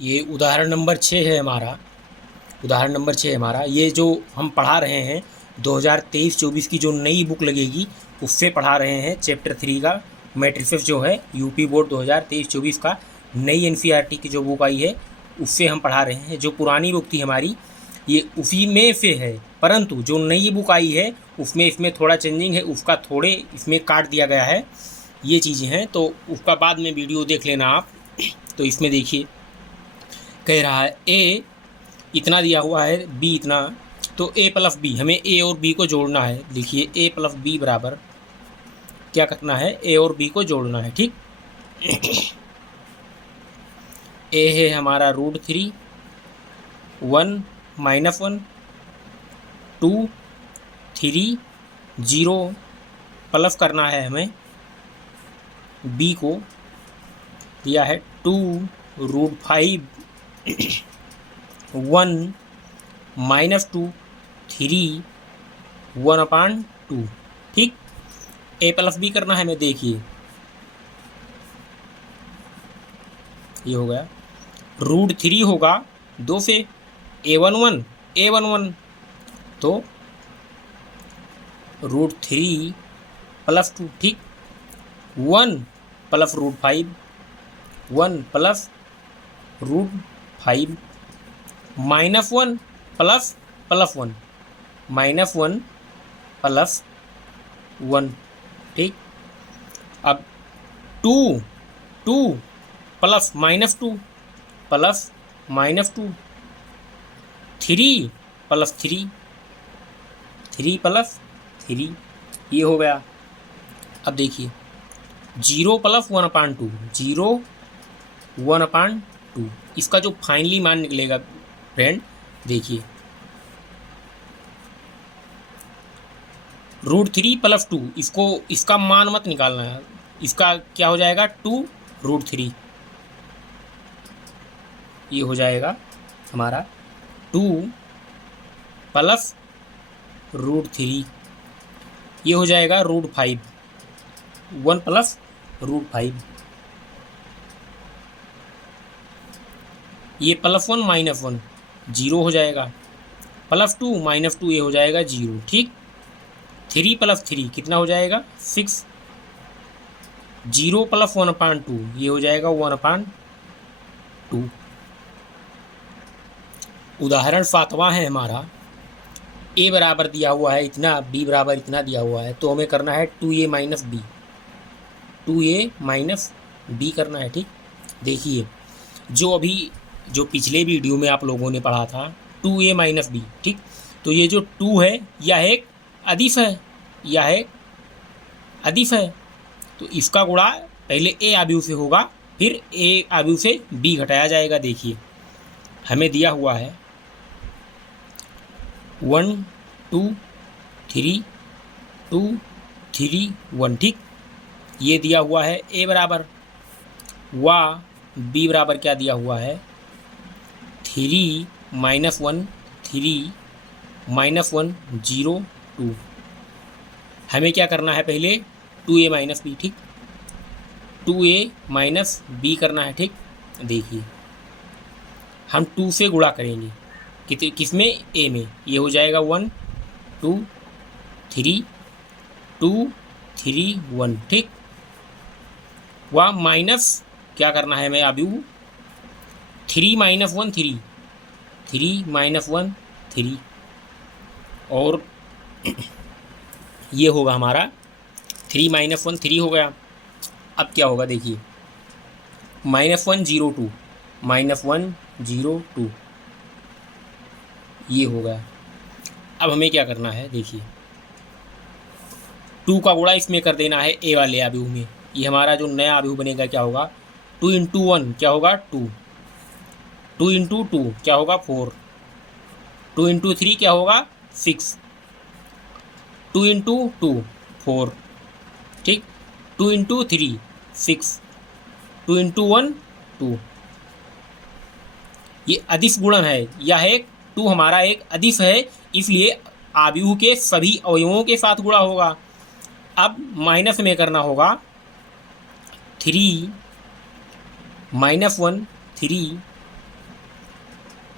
ये उदाहरण नंबर 6 है हमारा। उदाहरण नंबर 6 है हमारा। ये जो हम पढ़ा रहे हैं 2023-24 की जो नई बुक लगेगी उससे पढ़ा रहे हैं चैप्टर 3 का मैट्रिसेस जो है यूपी बोर्ड 2023-24 का नई एनसीईआरटी की जो बुक आई है उससे हम पढ़ा रहे हैं। जो पुरानी बुक थी हमारी ये उसी में से है, परंतु जो नई बुक आई है उसमें इसमें थोड़ा चेंजिंग है, उसका थोड़े इसमें काट दिया गया है, ये चीज़ें हैं। तो उसका बाद में वीडियो देख लेना आप। तो इसमें देखिए कह रहा है ए इतना दिया हुआ है, बी इतना, तो ए प्लस बी, हमें ए और बी को जोड़ना है। लिखिए ए प्लस बी बराबर क्या करना है, ए और बी को जोड़ना है। ठीक, ए है हमारा √3, 1 - 1 2 3 0 प्लस करना है हमें बी को, दिया है 2 √5 1 - 2 3 1/2। ठीक, ए प्लस बी करना है हमें। देखिए ये हो गया, √3 होगा 2 से, a11 तो √3 + 2। ठीक, 1 + √5 1 + √5 -1 + 1 -1 + 1। ठीक, अब 2 2 + -2 + -2 3 + 3 3 + 3, ये हो गया। अब देखिए 0 + 1/2 0 1/2, इसका जो फाइनली मान निकलेगा फ्रेंड देखिए √3 + 2, इसको इसका मान मत निकालना है, इसका क्या हो जाएगा 2 √3, ये हो जाएगा हमारा 2 + √3, ये हो जाएगा √5, 1 + √5, ये +1 - 1 0 हो जाएगा, +2 - 2 ये हो जाएगा 0। ठीक, 3 + 3 कितना हो जाएगा 6, 0 + 1/2 ये हो जाएगा 1/2। उदाहरण 7वां है हमारा। ए बराबर दिया हुआ है इतना, बी बराबर इतना दिया हुआ है, तो हमें करना है 2a - b, 2a - b करना है। ठीक, देखिए जो पिछले वीडियो में आप लोगों ने पढ़ा था 2a - b। ठीक, तो ये जो 2 है यह एक अदिश है, यह एक अदिश है, तो इसका गुणा पहले ए आव्यूह से होगा, फिर ए आव्यूह से बी घटाया जाएगा। देखिए हमें दिया हुआ है 1 2 3 2 3 1। ठीक, ये दिया हुआ है ए बराबर, बी बराबर क्या दिया हुआ है 3 - 1 3 - 1 0 2। हमें क्या करना है पहले 2a - b। ठीक, 2a - b करना है। ठीक, देखिए हम 2 से गुणा करेंगे किस में, ए में, ये हो जाएगा 1 2 3 2 3 1। ठीक, वह माइनस क्या करना है हमें आव्यूह 3 - 1 3 3 - 1 3, और ये होगा हमारा 3 - 1 3 हो गया। अब क्या होगा देखिए -1 0 2 -1 0 2, ये हो गया। अब हमें क्या करना है देखिए 2 का गुणा इसमें कर देना है ए वाले आव्यूह में। ये हमारा जो नया आव्यूह बनेगा क्या होगा 2 × 1 क्या होगा 2, 2 × 2 क्या होगा 4, 2 × 3 क्या होगा 6, 2 × 2 4। ठीक, 2 × 3 6, 2 × 1 2। ये अदिश गुणन है, यह एक 2 हमारा एक अदिश है, इसलिए आव्यूह के सभी अवयवों के साथ गुणा होगा। अब माइनस में करना होगा 3 - 1 3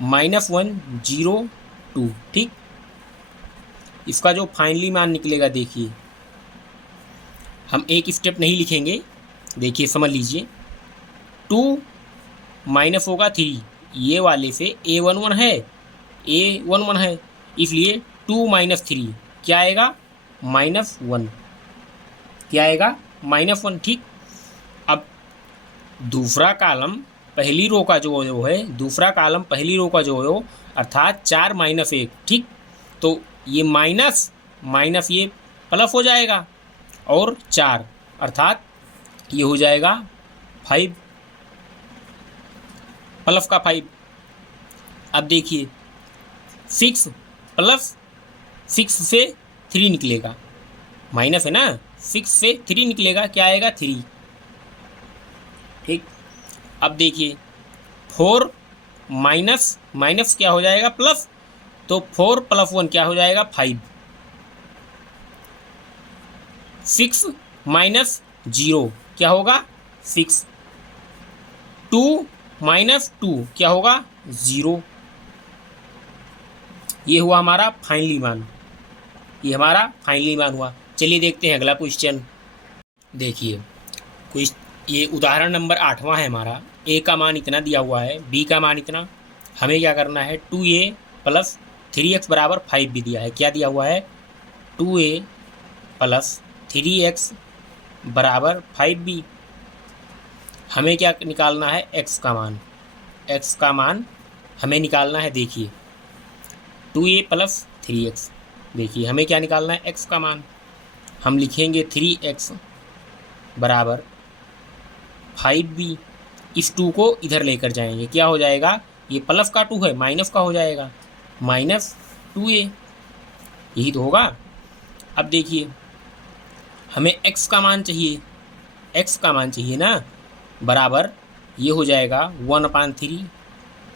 -102। ठीक, इसका जो फाइनली मान निकलेगा देखिए, हम एक स्टेप नहीं लिखेंगे, देखिए समझ लीजिए। 2 माइनस होगा 3, ये वाले से A11 है, A11 है, इसलिए 2 माइनस 3 क्या आएगा, -1। क्या आएगा, -1। ठीक, अब दूसरा कॉलम पहली रो का जो है, दूसरा कॉलम पहली रो का जो है, अर्थात 4 माइनस 1। ठीक, तो ये माइनस माइनस ये प्लस हो जाएगा, और 4 अर्थात ये हो जाएगा 5, प्लस का 5। अब देखिए 6 प्लस 6 से 3 निकलेगा, माइनस है ना, 6 से 3 निकलेगा, क्या आएगा 3। ठीक, अब देखिए 4 माइनस माइनस क्या हो जाएगा, प्लस, तो 4 + 1 क्या हो जाएगा, 5। 6 माइनस 0 क्या होगा, 6। 2 माइनस 2 क्या होगा, 0। ये हुआ हमारा फाइनली मान, ये हमारा फाइनली मान हुआ। चलिए देखते हैं अगला क्वेश्चन। देखिए ये उदाहरण नंबर 8वां है हमारा। ए का मान इतना दिया हुआ है, बी का मान इतना, हमें क्या करना है, 2a + 3x = 5 भी दिया है। क्या दिया हुआ है, 2a + 3x = 5b। हमें क्या निकालना है, x का मान, x का मान हमें निकालना है। देखिए 2a + 3x, देखिए हमें क्या निकालना है, x का मान। हम लिखेंगे 3x = 5b। इस 2 को इधर लेकर जाएंगे, क्या हो जाएगा, ये प्लस का 2 है, माइनस का हो जाएगा, -2a, यही तो होगा। अब देखिए हमें x का मान चाहिए, x का मान चाहिए ना, बराबर ये हो जाएगा 1/3,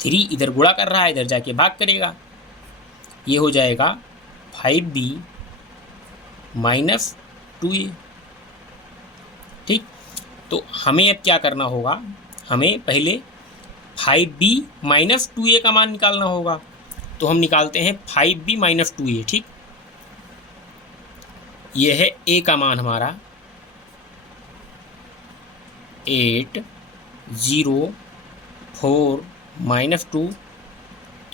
3 इधर गुणा कर रहा है, इधर जाके भाग करेगा, ये हो जाएगा 5b - 2a। ठीक, तो हमें अब क्या करना होगा, हमें पहले 5b - 2a का मान निकालना होगा। तो हम निकालते हैं 5b - 2a। ठीक, ये है a का मान हमारा 8 0 4 -2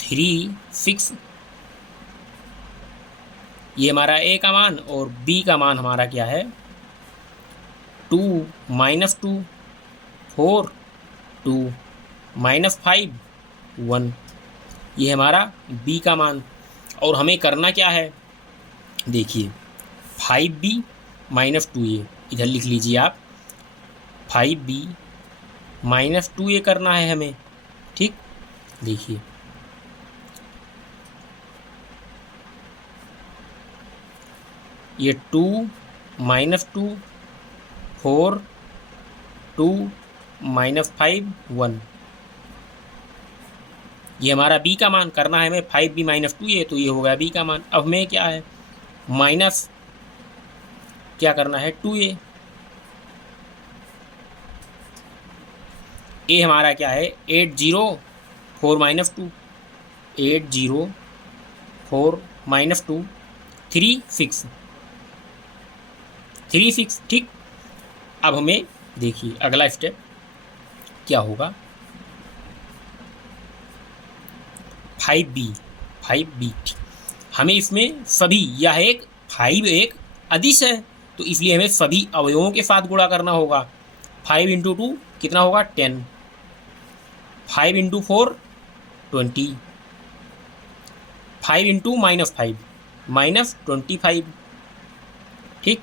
3 6, ये हमारा a का मान, और b का मान हमारा क्या है, 2 - 2 4 2 -5 1, ये हमारा b का मान। और हमें करना क्या है, देखिए 5b - 2a इधर लिख लीजिए आप, 5b - 2a करना है हमें। ठीक, देखिए ये 2 - 2 4 2 -5 1, ये हमारा b का मान करना है हमें, 5b - 2a, तो ये हो गया b का मान। अब हमें क्या है, माइनस क्या करना है, 2a। a हमारा क्या है, 8 0 4 -2, 8 0 4 -2 3 6 3 6। ठीक, अब हमें देखिए अगला स्टेप क्या होगा, 5b। हमें इसमें सभी, यह एक 5 एक अदिश है, तो इसलिए हमें सभी अवयवों के साथ गुणा करना होगा। 5 × 2 कितना होगा, 10, 5 × 4 20, 5 × -5 -25। ठीक,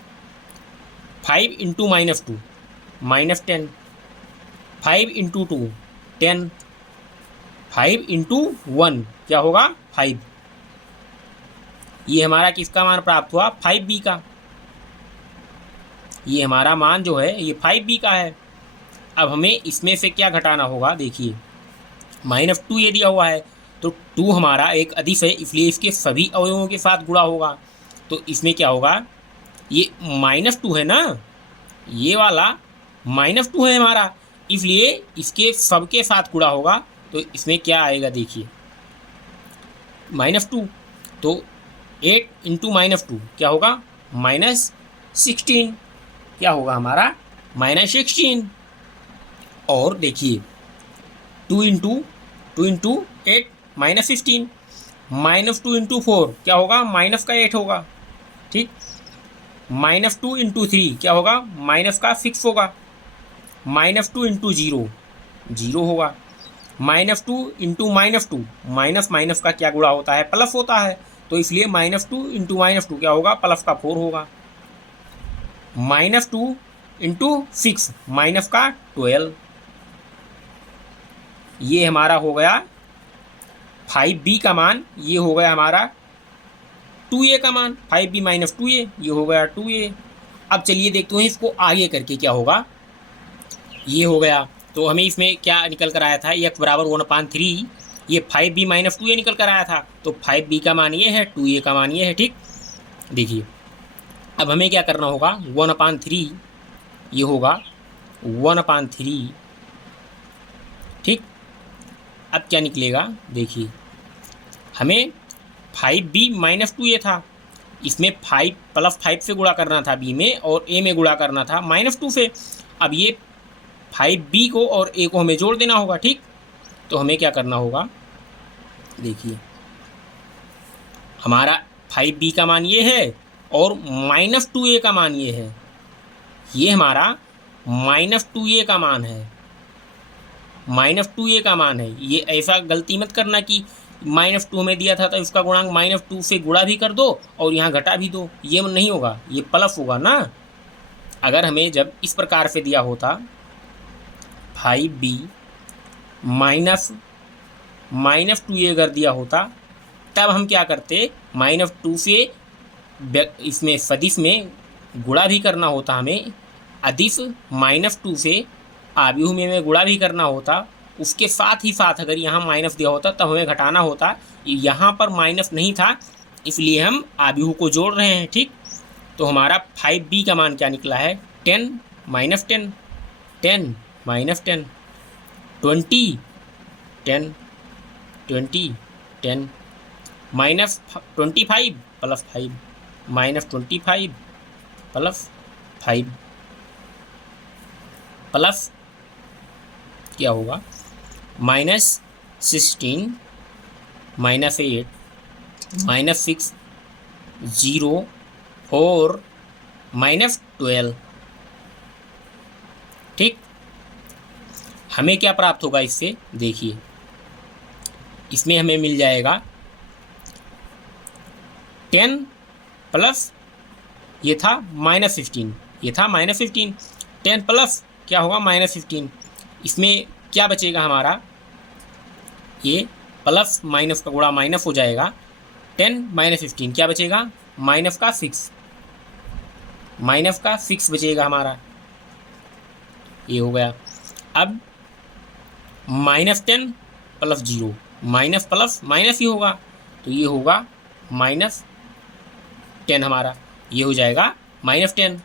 5 × -2 -10, 5 × 2 10, 5 × 1 क्या होगा, 5। ये हमारा किसका मान प्राप्त हुआ, 5b का। ये हमारा मान जो है ये 5b का है। अब हमें इसमें से क्या घटाना होगा, देखिए -2 ये दिया हुआ है, तो 2 हमारा एक अदिश है, इसलिए इसके सभी अवयवों के साथ गुणा होगा। तो इसमें क्या होगा, ये -2 है ना, ये वाला -2 है हमारा, इसलिए इसके सबके साथ गुणा होगा। तो इसमें क्या आएगा, देखिए -2, तो 8 इंटू -2 क्या होगा, -16, क्या होगा हमारा, -16। और देखिए 2 इंटू 8 -15, -2 इंटू 4 क्या होगा, -8 होगा, ठीक। -2 इंटू 3 क्या होगा, -6 होगा। -2 इंटू 0 0 होगा। -2 इंटू -2 माइनस माइनस का क्या गुणा होता है, प्लस होता है, तो इसलिए -2 इंटू -2 क्या होगा, प्लस का 4 होगा। -2 इंटू 6 माइनस का 12, ये हमारा हो गया 5b का मान, ये हो गया हमारा 2a का मान, 5b माइनस 2a, ये हो गया 2a। अब चलिए देखते हैं इसको आगे करके क्या होगा। ये हो गया, तो हमें इसमें क्या निकल कर आया था, x बराबर 1/3, ये 5b माइनस 2a निकल कर आया था, तो 5b का मान ये है, 2a का मान ये है, ठीक। देखिए अब हमें क्या करना होगा, 1/3 ये होगा 1/3, ठीक। अब क्या निकलेगा, देखिए हमें 5b माइनस 2a था, इसमें 5 + 5 से गुणा करना था b में, और a में गुणा करना था -2 से। अब ये 5b को और a को हमें जोड़ देना होगा, ठीक। तो हमें क्या करना होगा, देखिए हमारा 5b का मान ये है और -2a का मान ये है, ये हमारा -2a का मान है, -2a का मान है। ये ऐसा गलती मत करना कि -2 में दिया था तो इसका गुणांक -2 से गुणा भी कर दो और यहाँ घटा भी दो, ये नहीं होगा, ये प्लस होगा ना। अगर हमें जब इस प्रकार से दिया होता 5b -2a अगर दिया होता, तब हम क्या करते, -2 से इसमें सदिश में गुणा भी करना होता, हमें अदिश -2 से आव्यूह में गुणा भी करना होता। उसके साथ ही साथ अगर यहाँ माइनस दिया होता तब हमें घटाना होता, यहाँ पर माइनस नहीं था इसलिए हम आव्यूह को जोड़ रहे हैं, ठीक। तो हमारा 5b का मान क्या निकला है, 10 -10, 10 -10, 20 10 20 10, -25 + 5, -25 + 5 प्लस क्या होगा, -16 -8 -6 0 4 -12, ठीक। हमें क्या प्राप्त होगा इससे, देखिए इसमें हमें मिल जाएगा 10 प्लस ये था -15, ये था -15, 10 प्लस क्या होगा, -15, इसमें क्या बचेगा हमारा, ये प्लस माइनस का गुणा माइनस हो जाएगा, 10 -15 क्या बचेगा, -6, -6 बचेगा हमारा, ये हो गया। अब -10 + 0, माइनस प्लस माइनस ही होगा, तो ये होगा -10 हमारा, ये हो जाएगा -10,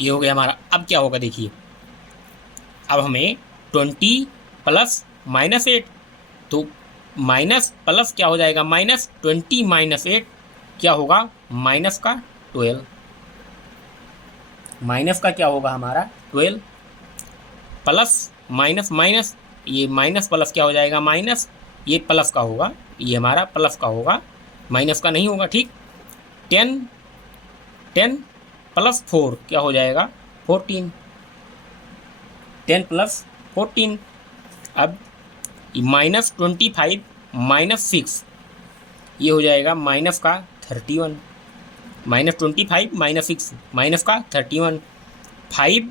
ये हो गया हमारा। अब क्या होगा, देखिए अब हमें 20 + -8, तो माइनस प्लस क्या हो जाएगा, -20 -8 क्या होगा, -12, माइनस का क्या होगा हमारा 12, प्लस माइनस माइनस, ये माइनस प्लस क्या हो जाएगा, माइनस, ये प्लस का होगा, ये हमारा प्लस का होगा, माइनस का नहीं होगा, ठीक। 10 + 4 क्या हो जाएगा, 14, 10 + 14। अब -25 -6 ये हो जाएगा माइनस का 31, -25 -6 माइनस का 31, 5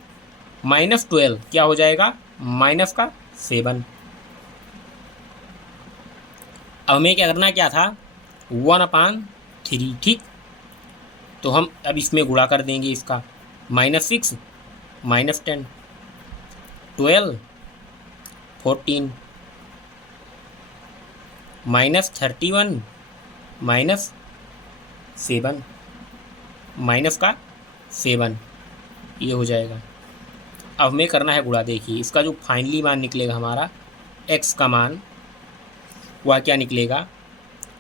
-12 क्या हो जाएगा, -7। अब हमें क्या करना, क्या था 1/3, ठीक। तो हम अब इसमें गुणा कर देंगे इसका, -6 -10 12 14 -31 -7 माइनस का 7, ये हो जाएगा। अब हमें करना है गुणा, देखिए इसका जो फाइनली मान निकलेगा हमारा x का मान, वह क्या निकलेगा,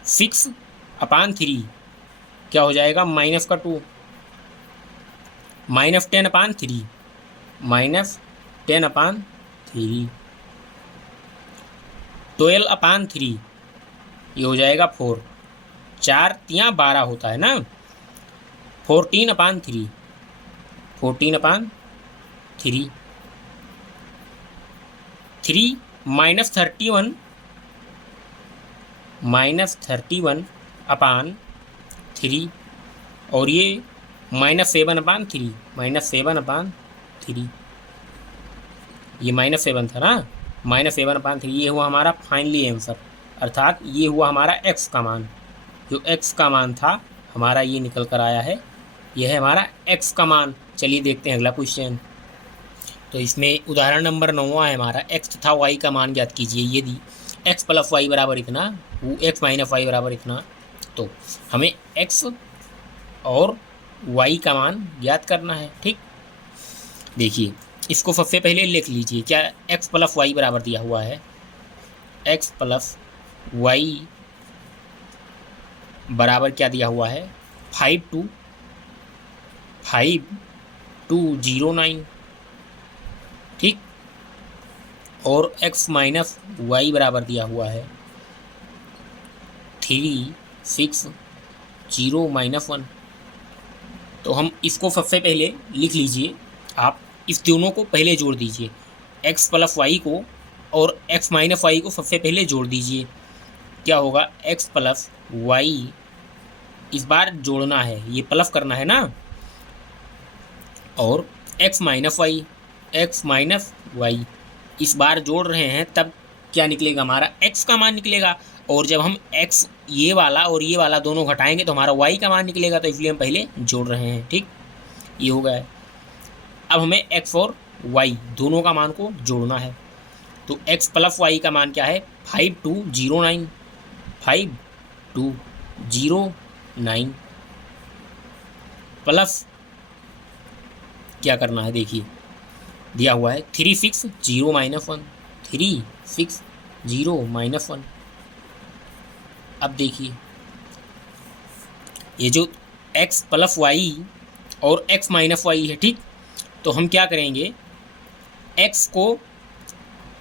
सिक्स अपान थ्री क्या हो जाएगा, माइनस का two, minus ten upon three, minus ten upon three, 12 upon three ये हो जाएगा 4, 4 तियाँ 12 होता है ना, 14 upon three, 14 upon three, 3 minus 31, minus 31 upon three, और ये माइनस 7 अपान थ्री, माइनस 7 अपान थ्री, ये माइनस 7 था ना, माइनस 7 अपान थ्री, ये हुआ हमारा फाइनली आंसर, अर्थात ये हुआ हमारा x का मान, जो x का मान था हमारा ये निकल कर आया है, यह है हमारा x का मान। चलिए देखते हैं अगला क्वेश्चन। तो इसमें उदाहरण नंबर 9 है हमारा, x तथा y का मान ज्ञात कीजिए। यदि x प्लस वाई बराबर इतना, x माइनस वाई बराबर इतना, तो हमें x और y का मान ज्ञात करना है। ठीक, देखिए इसको सबसे पहले लिख लीजिए, क्या x प्लस वाई बराबर दिया हुआ है, x प्लस वाई बराबर क्या दिया हुआ है, 5209। ठीक, और x माइनस वाई बराबर दिया हुआ है 360-1। तो हम इसको सबसे पहले लिख लीजिए, आप इस दोनों को पहले जोड़ दीजिए, x प्लस वाई को और x माइनस वाई को सबसे पहले जोड़ दीजिए, क्या होगा, x प्लस वाई, इस बार जोड़ना है, ये प्लस करना है ना, और x minus y, x minus y इस बार जोड़ रहे हैं, तब क्या निकलेगा, हमारा x का मान निकलेगा, और जब हम x ये वाला और ये वाला दोनों घटाएंगे तो हमारा y का मान निकलेगा, तो इसलिए हम पहले जोड़ रहे हैं। ठीक, ये हो गया है। अब हमें x और y दोनों का मान को जोड़ना है, तो x प्लस वाई का मान क्या है, 5209, 5209 प्लस क्या करना है, देखिए दिया हुआ है 360-1, 360-1। अब देखिए ये जो x प्लस वाई और x माइनस वाई है, ठीक, तो हम क्या करेंगे, x को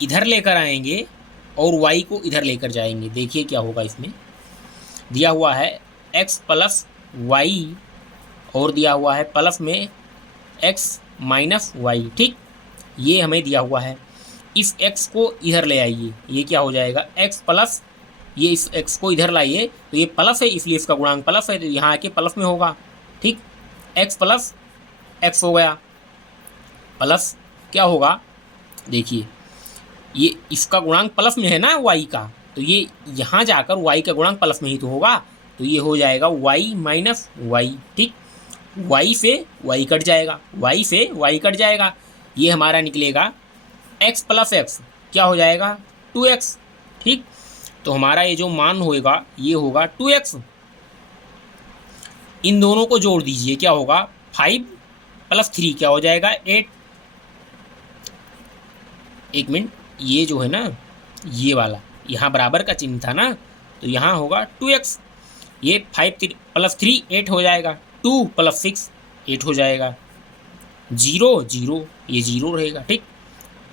इधर लेकर आएंगे और y को इधर लेकर जाएंगे। देखिए क्या होगा, इसमें दिया हुआ है x प्लस वाई और दिया हुआ है प्लस में x माइनस वाई। ठीक, ये हमें दिया हुआ है, इस x को इधर ले आइए, ये क्या हो जाएगा, x प्लस, ये इस x को इधर लाइए तो ये प्लस है, इसलिए इसका गुणांक प्लस है, तो यहाँ आके प्लस में होगा। ठीक, x प्लस x हो गया, प्लस क्या होगा, देखिए ये इसका गुणांक प्लस में है ना y का, तो ये यहाँ जाकर y का गुणांक प्लस में ही तो होगा, तो ये हो जाएगा y माइनस वाई। ठीक, y से y कट जाएगा, y से y कट जाएगा, ये हमारा निकलेगा x प्लस x, क्या हो जाएगा 2x। ठीक, तो हमारा ये जो मान होगा ये होगा 2x। इन दोनों को जोड़ दीजिए, क्या होगा 5 प्लस 3 क्या हो जाएगा 8। एक मिनट, ये जो है ना, ये वाला यहाँ बराबर का चिन्ह था ना, तो यहाँ होगा 2x, ये 5 प्लस 3 8 हो जाएगा, 2 प्लस 6 8 हो जाएगा, 0 0 ये 0 रहेगा। ठीक,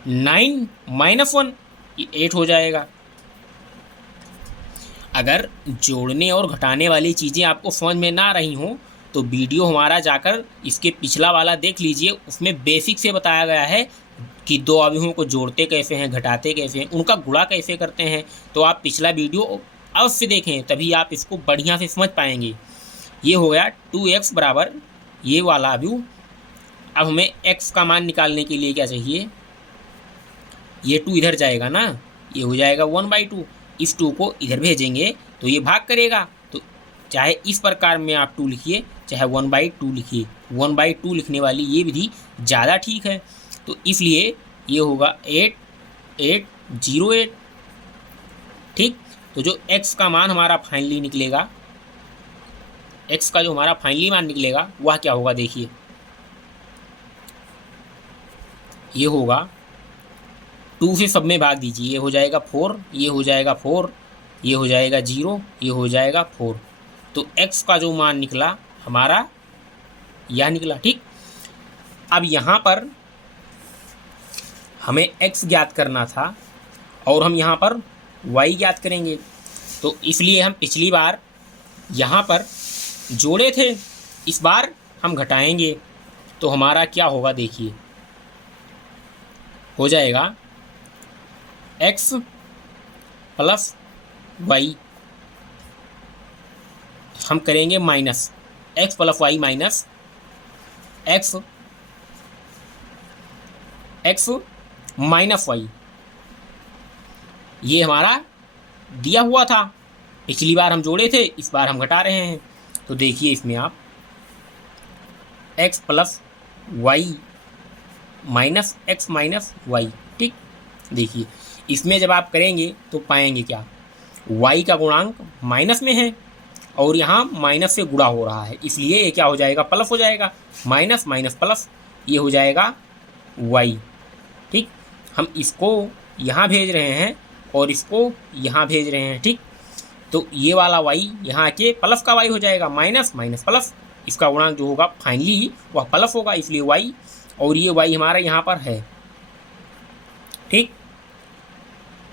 9 माइनस 1 ये 8 हो जाएगा। अगर जोड़ने और घटाने वाली चीज़ें आपको समझ में ना रही हों तो वीडियो हमारा जाकर इसके पिछला वाला देख लीजिए, उसमें बेसिक से बताया गया है कि दो अवयवों को जोड़ते कैसे हैं, घटाते कैसे हैं, उनका गुणा कैसे करते हैं। तो आप पिछला वीडियो अवश्य देखें, तभी आप इसको बढ़िया से समझ पाएंगे। ये हो गया 2x बराबर ये वाला अवयव। अब हमें x का मान निकालने के लिए क्या चाहिए, ये 2 इधर जाएगा ना, ये हो जाएगा 1/2, इस 2 को इधर भेजेंगे तो ये भाग करेगा, तो चाहे इस प्रकार में आप 2 लिखिए चाहे 1/2 लिखिए, 1/2 लिखने वाली ये विधि ज़्यादा ठीक है। तो इसलिए ये होगा 8808। ठीक, तो जो x का मान हमारा फाइनली निकलेगा, x का जो हमारा फाइनली मान निकलेगा वह क्या होगा, देखिए ये होगा 2 से सब में भाग दीजिए, ये हो जाएगा 4, ये हो जाएगा 4, ये हो जाएगा 0, ये हो जाएगा 4। तो x का जो मान निकला हमारा यह निकला। ठीक, अब यहाँ पर हमें x ज्ञात करना था और हम यहाँ पर y ज्ञात करेंगे। तो इसलिए हम पिछली बार यहाँ पर जोड़े थे, इस बार हम घटाएंगे। तो हमारा क्या होगा देखिए, हो जाएगा x प्लस वाई, हम करेंगे minus x plus y minus x minus y. ये हमारा दिया हुआ था, पिछली बार हम जोड़े थे, इस बार हम घटा रहे हैं। तो देखिए इसमें आप x plus y minus x minus y. ठीक, देखिए इसमें जब आप करेंगे तो पाएंगे क्या, y का गुणांक माइनस में है और यहाँ माइनस से गुणा हो रहा है, इसलिए ये क्या हो जाएगा, प्लस हो जाएगा। माइनस माइनस प्लस, ये हो जाएगा y। ठीक, हम इसको यहाँ भेज रहे हैं और इसको यहाँ भेज रहे हैं। ठीक, तो ये वाला y यहाँ के प्लस का y हो जाएगा, माइनस माइनस प्लस, इसका गुणांक जो होगा फाइनली वह प्लस होगा, इसलिए y, और ये y हमारा यहाँ पर है। ठीक,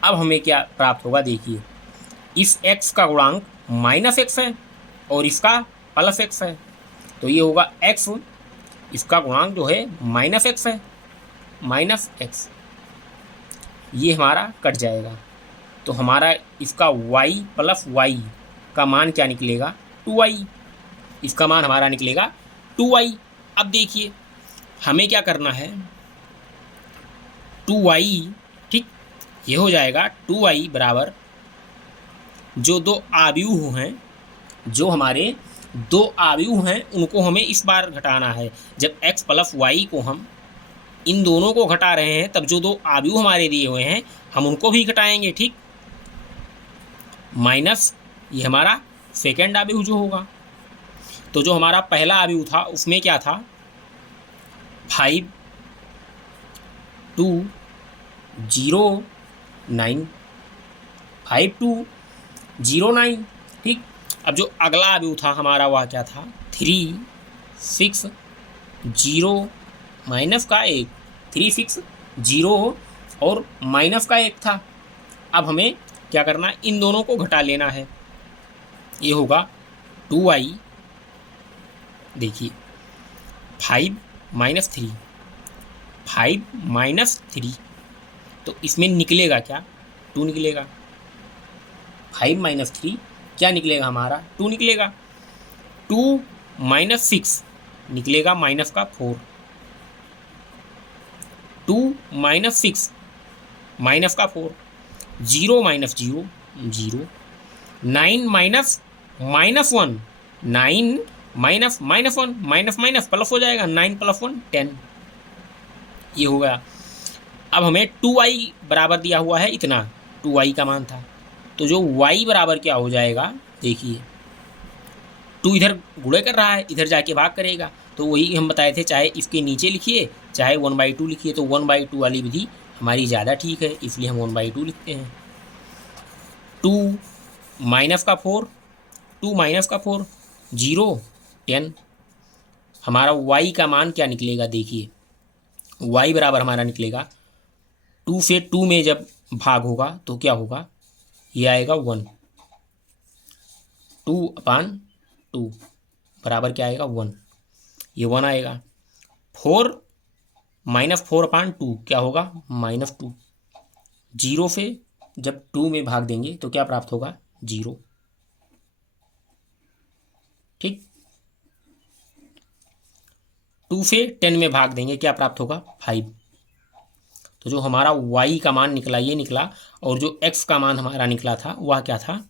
अब हमें क्या प्राप्त होगा देखिए, इस x का गुणांक माइनस एक्स है और इसका प्लस एक्स है, तो ये होगा x, इसका गुणांक जो है माइनस एक्स है, माइनस एक्स, ये हमारा कट जाएगा। तो हमारा इसका y प्लस वाई का मान क्या निकलेगा, 2y, इसका मान हमारा निकलेगा 2y। अब देखिए हमें क्या करना है, 2y, ठीक, ये हो जाएगा 2y बराबर जो दो आव्यूह हैं, जो हमारे दो आव्यूह हैं उनको हमें इस बार घटाना है। जब x प्लस वाई को हम इन दोनों को घटा रहे हैं तब जो दो आव्यूह हमारे दिए हुए हैं हम उनको भी घटाएंगे। ठीक, माइनस ये हमारा सेकेंड आव्यूह जो होगा, तो जो हमारा पहला आव्यूह था उसमें क्या था, 5 2 0 9, 5 2 0 9। ठीक, अब जो अगला आव्यूह था हमारा वह क्या था, 3 6 0 माइनस का 1, 3 6 0 और माइनस का 1 था। अब हमें क्या करना है, इन दोनों को घटा लेना है, ये होगा 2y, देखिए 5 माइनस 3, 5 माइनस 3, तो इसमें निकलेगा क्या, 2 निकलेगा। 5 माइनस 3 क्या निकलेगा हमारा, 2 निकलेगा। 2 माइनस 6 निकलेगा माइनस का 4, 2 माइनस 6 माइनस का 4, 0 minus 0 0, 9 minus minus 1, 9 minus minus 1, minus minus plus हो जाएगा, 9 प्लस 1 10, ये हो गया। अब हमें 2y बराबर दिया हुआ है इतना, 2y का मान था, तो जो y बराबर क्या हो जाएगा देखिए, 2 इधर गुणे कर रहा है, इधर जाके भाग करेगा, तो वही हम बताए थे, चाहे इसके नीचे लिखिए चाहे 1/2 लिखिए, तो 1/2 वाली विधि हमारी ज़्यादा ठीक है, इसलिए हम 1/2 लिखते हैं। 2 माइनस का 4, 2 माइनस का 4 0 10, हमारा y का मान क्या निकलेगा देखिए, y बराबर हमारा निकलेगा 2 से 2 में जब भाग होगा तो क्या होगा, ये आएगा 1, 2/2 बराबर क्या आएगा 1, ये 1 आएगा। 4 माइनस 4/2 क्या होगा, -2, 0 से जब 2 में भाग देंगे तो क्या प्राप्त होगा, 0। ठीक, 2 से 10 में भाग देंगे क्या प्राप्त होगा, 5। तो जो हमारा y का मान निकला ये निकला, और जो x का मान हमारा निकला था वह क्या था,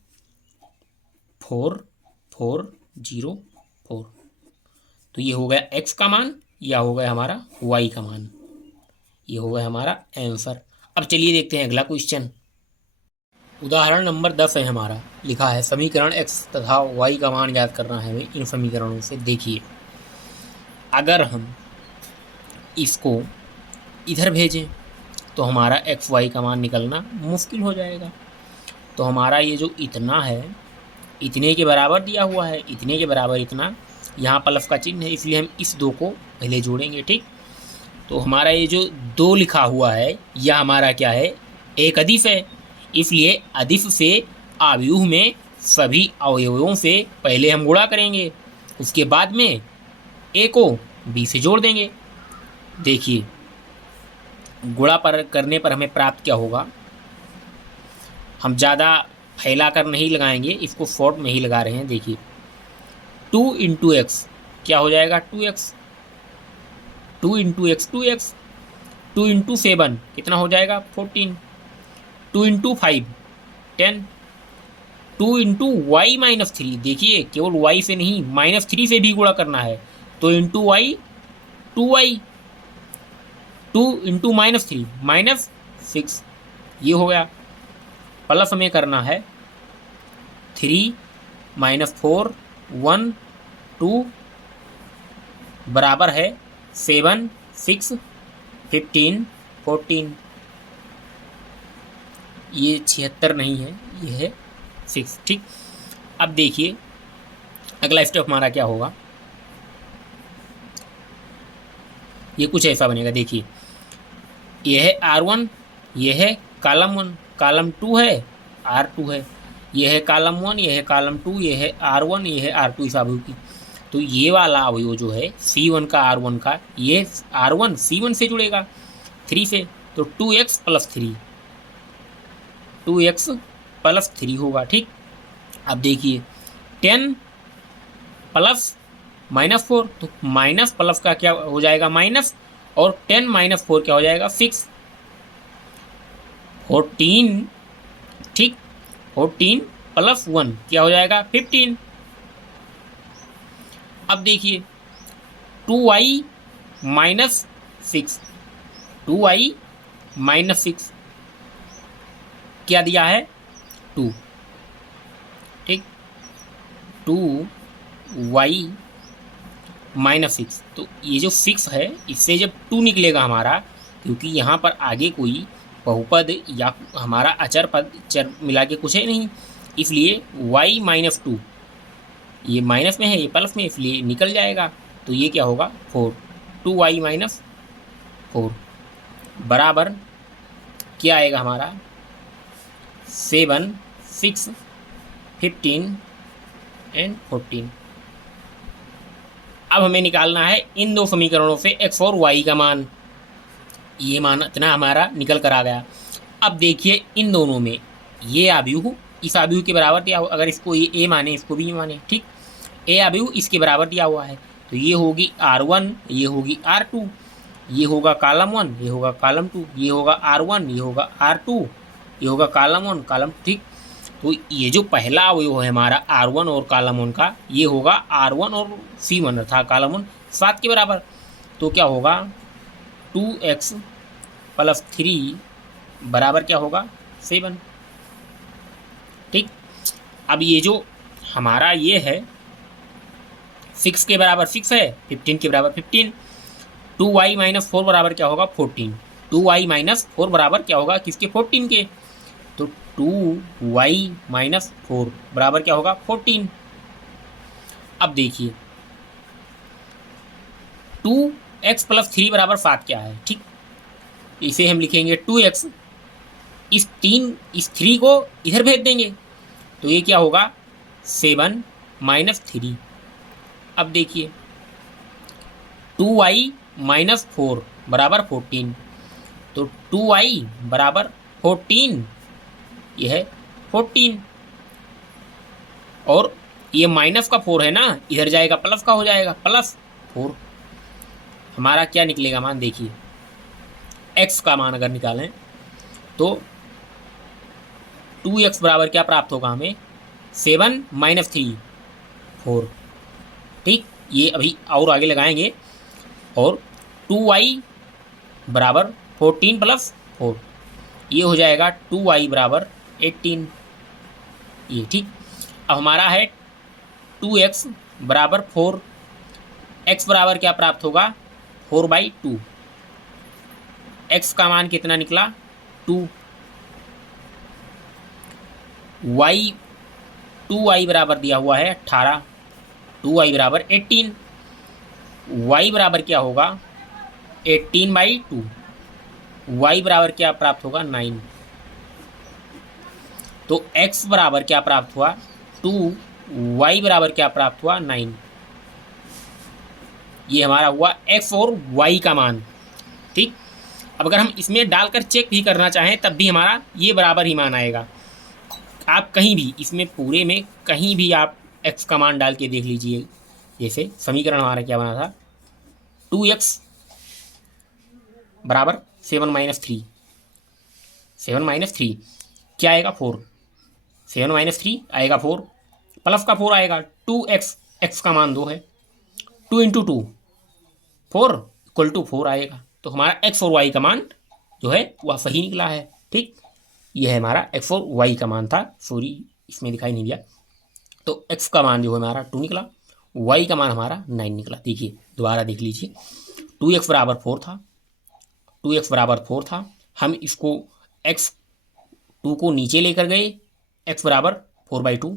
4 4 0 4। तो ये हो गया x का मान, या हो गया हमारा y का मान, ये हो गया हमारा आंसर। अब चलिए देखते हैं अगला क्वेश्चन। उदाहरण नंबर 10 है हमारा, लिखा है समीकरण x तथा y का मान ज्ञात करना है हमें इन समीकरणों से। देखिए अगर हम इसको इधर भेजें तो हमारा x y का मान निकलना मुश्किल हो जाएगा, तो हमारा ये जो इतना है, इतने के बराबर दिया हुआ है, इतने के बराबर इतना, यहाँ प्लस का चिन्ह है, इसलिए हम इस 2 को पहले जोड़ेंगे। ठीक, तो हमारा ये जो 2 लिखा हुआ है यह हमारा क्या है, एक अदिश है, इसलिए अदिश से अवयव में सभी अवयवों से पहले हम गुणा करेंगे, उसके बाद में ए को बी से जोड़ देंगे। देखिए गुणा पर करने पर हमें प्राप्त क्या होगा, हम ज़्यादा फैला कर नहीं लगाएंगे, इसको शॉर्ट में ही लगा रहे हैं। देखिए 2 इंटू एक्स क्या हो जाएगा, 2x, 2 into x 2x, 2 into 7 कितना हो जाएगा 14, 2 इंटू 5 10, 2 इंटू वाई माइनस 3, देखिए केवल y से नहीं -3 से भी गुणा करना है, तो इंटू वाई 2y, 2 इंटू -3 -6, ये हो गया। प्लस हमें करना है 3 -4 1 2 बराबर है 7 6 15 14, ये 76 नहीं है, ये है 6। ठीक, अब देखिए अगला स्टेप हमारा क्या होगा, ये कुछ ऐसा बनेगा। देखिए ये है R1, ये है कॉलम 1, कॉलम 2 है, R2 है, ये है कॉलम 1, ये है कॉलम 2, ये है R1, ये है R2 इस अवयव की। तो ये वाला अवयव जो है C1 का R1 का, ये R1 C1 से जुड़ेगा 3 से, तो 2x प्लस 3, 2x प्लस 3 होगा। ठीक, अब देखिए 10 प्लस -4, तो माइनस प्लस का क्या हो जाएगा माइनस, और 10 - 4 क्या हो जाएगा 6, 14। ठीक, 14 प्लस 1 क्या हो जाएगा 15। अब देखिए 2y माइनस 6, 2y माइनस 6 क्या दिया है 2। ठीक, 2y माइनस 6, तो ये जो 6 है इससे जब 2 निकलेगा हमारा, क्योंकि यहाँ पर आगे कोई बहुपद या हमारा अचर पद चर मिला के कुछ है नहीं, इसलिए y -2, ये माइनस में है ये प्लस में, इसलिए निकल जाएगा, तो ये क्या होगा 4, 2y - 4 बराबर क्या आएगा हमारा 7 6 15 एंड 14। अब हमें निकालना है इन 2 समीकरणों से x और y का मान, ये मान इतना हमारा निकल कर आ गया। अब देखिए इन दोनों में ये अवयव इस अवयव के बराबर दिया हुआ, अगर इसको ये a माने इसको भी माने, ठीक, a अवयव इसके बराबर दिया हुआ है, तो ये होगी R1, ये होगी R2, ये होगा कॉलम 1, ये होगा कॉलम 2, ये होगा R1, ये होगा R2, ये होगा कॉलम 1 कॉलम। ठीक, तो ये जो पहला अवयव है हमारा R1 और कॉलम 1 का, ये होगा R1 और C1 अर्थात कॉलम 1 7 के बराबर, तो क्या होगा 2x प्लस 3 बराबर क्या होगा 7। ठीक, अब ये जो हमारा ये है 6 के बराबर 6 है, 15 के बराबर 15, 2y - 4 बराबर क्या होगा 14, 2y - 4 बराबर क्या होगा किसके 14 के, तो 2y - 4 बराबर क्या होगा 14। अब देखिए 2x प्लस 3 बराबर 7 क्या है। ठीक, इसे हम लिखेंगे 2x, इस 3 को इधर भेज देंगे, तो ये क्या होगा 7 - 3। अब देखिए 2y - 4 बराबर 14, तो 2y बराबर 14, यह है 14, और ये माइनस का 4 है ना, इधर जाएगा प्लस का हो जाएगा प्लस 4, हमारा क्या निकलेगा मान, देखिए x का मान अगर निकालें तो 2x बराबर क्या प्राप्त होगा हमें 7 - 3 4। ठीक, ये अभी और आगे लगाएंगे, और 2y बराबर 14 प्लस 4, ये हो जाएगा 2y बराबर 18, ये। ठीक, अब हमारा है 2x बराबर 4, x बराबर क्या प्राप्त होगा 4/2, x का मान कितना निकला 2, वाई 2y बराबर दिया हुआ है 18, 2y बराबर 18, y बराबर क्या होगा 18/2, y बराबर क्या प्राप्त होगा 9। तो x बराबर क्या प्राप्त हुआ 2, y बराबर क्या प्राप्त हुआ 9। ये हमारा हुआ x और y का मान। ठीक, अब अगर हम इसमें डालकर चेक भी करना चाहें तब भी हमारा ये बराबर ही मान आएगा। आप कहीं भी इसमें पूरे में कहीं भी आप x का मान डाल के देख लीजिए। जैसे समीकरण हमारा क्या बना था 2x बराबर 7 - 3 क्या आएगा 4, 7 - 3 आएगा 4, प्लस का 4 आएगा 2x, x का मान 2 है, 2 × 2 4 = 4 आएगा। तो हमारा x और y का मान जो है वह सही निकला है। ठीक, यह है हमारा x और y का मान था, सॉरी इसमें दिखाई नहीं दिया। तो x का मान जो है हमारा 2 निकला, y का मान हमारा 9 निकला। देखिए दोबारा देख लीजिए, 2x बराबर 4 था, 2x बराबर 4 था, हम इसको x 2 को नीचे लेकर गए, x बराबर 4/2,